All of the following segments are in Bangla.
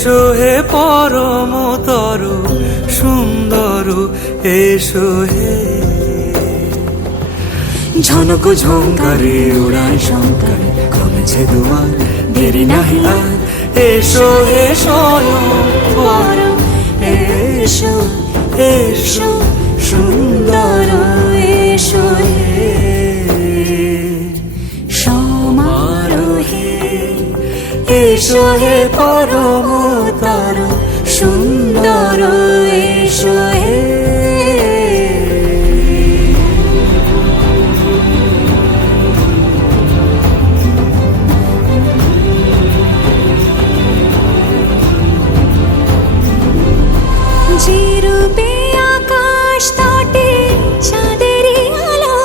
এসো হে পরমতর সুন্দর, এসো হে। ঝনক ঝঙ্কারে উড়ায় শঙ্কর, কমেছে দুয়ার, দেরি নাহি আর। এসো হে স্বয়ং পরম, এসো এসো সুন্দর, এসো হে সমারোহে। এসো হে পরমতর সুন্দর, এসো হে। যে রূপে আকাশ তটে চাঁদেরই আলো,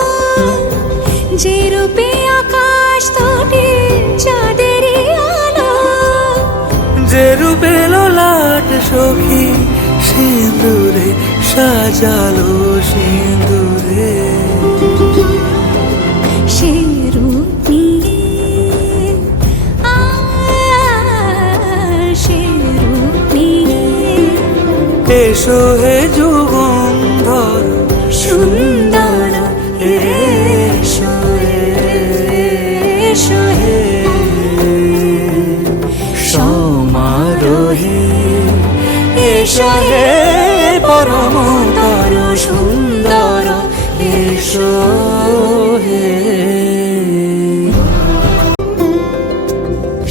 যে রূপে আকাশ তটে চাঁদেরই আলো, যে রূপে ললাট সখী সিঁদুরে সাজালো সিঁদুরে। সে রূপ নিয়ে, সে রূপ নিয়ে এসো হে যুগন্ধর সুন্দর, এসো এসো হে সমারোহে। এসো হে পরমতর সুন্দর, এসো হে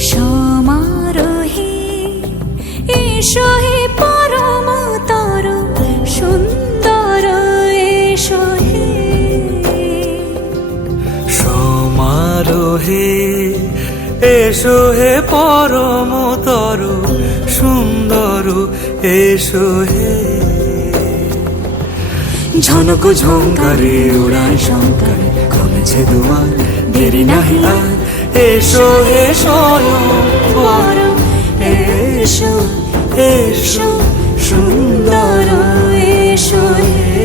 সমারোহে। এসো হে পরমতর সুন্দর, এসো হে সমারোহে। এসো হে পরমতর সুন্দর, এসো হে। ঝনক ঝঙ্কারে উড়ায় শঙ্কর, কমেছে দুয়ার, দেরি নাহি আর। এসো হে স্বয়ং পরম, এসো এসো সুন্দর, এসো হে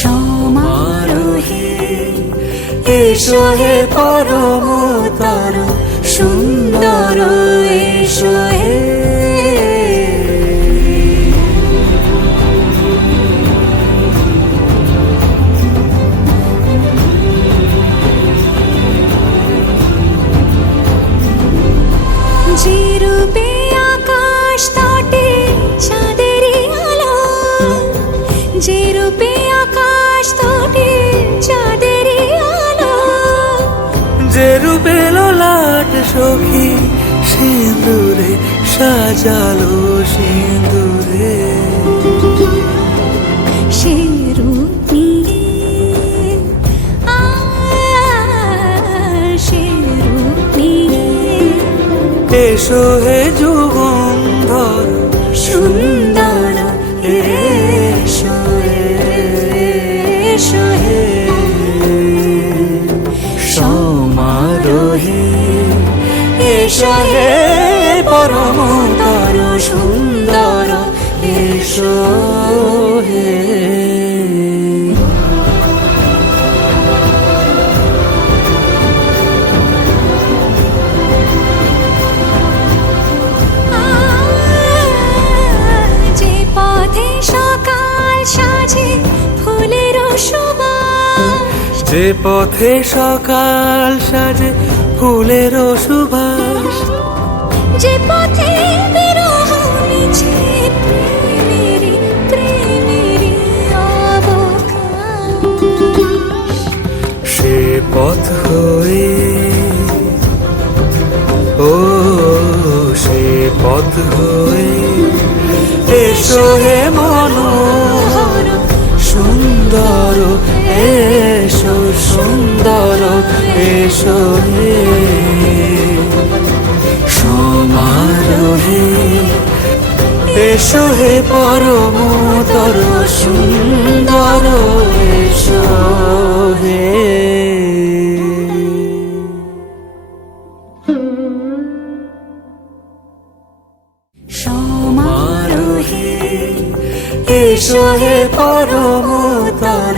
সমারোহে। এসো হে পরমতর সুন্দর, এসো হে। যে রূপে আকাশ তটে চাঁদেরই আলো, যে রূপে আকাশ তটে চাঁদেরই আলো, যে রূপে ললাট সখী সিঁদুরে সাজালো সিঁদুরে। সে রূপ নিয়ে, সে রূপ নিয়ে এসো হে যুগন্ধর সুন্দর, এসো এসো হে সমারোহে। এসো হে পরমতর সুন্দর, এসো হে যে পথে সকাল সাজে ফুলের সুবাস, যে পথে বিরহ মিছে প্রেমেরই প্রেমেরই অবকাশ। সে পথ হয়ে, ও সে পথ হয়ে এসো হে মনোহর সুন্দর, এসো সুন্দর, এসো হে সমারোহে। এসো হে পরমতর সুন্দর, এসো হে সমারোহে। এসো হে পরমতর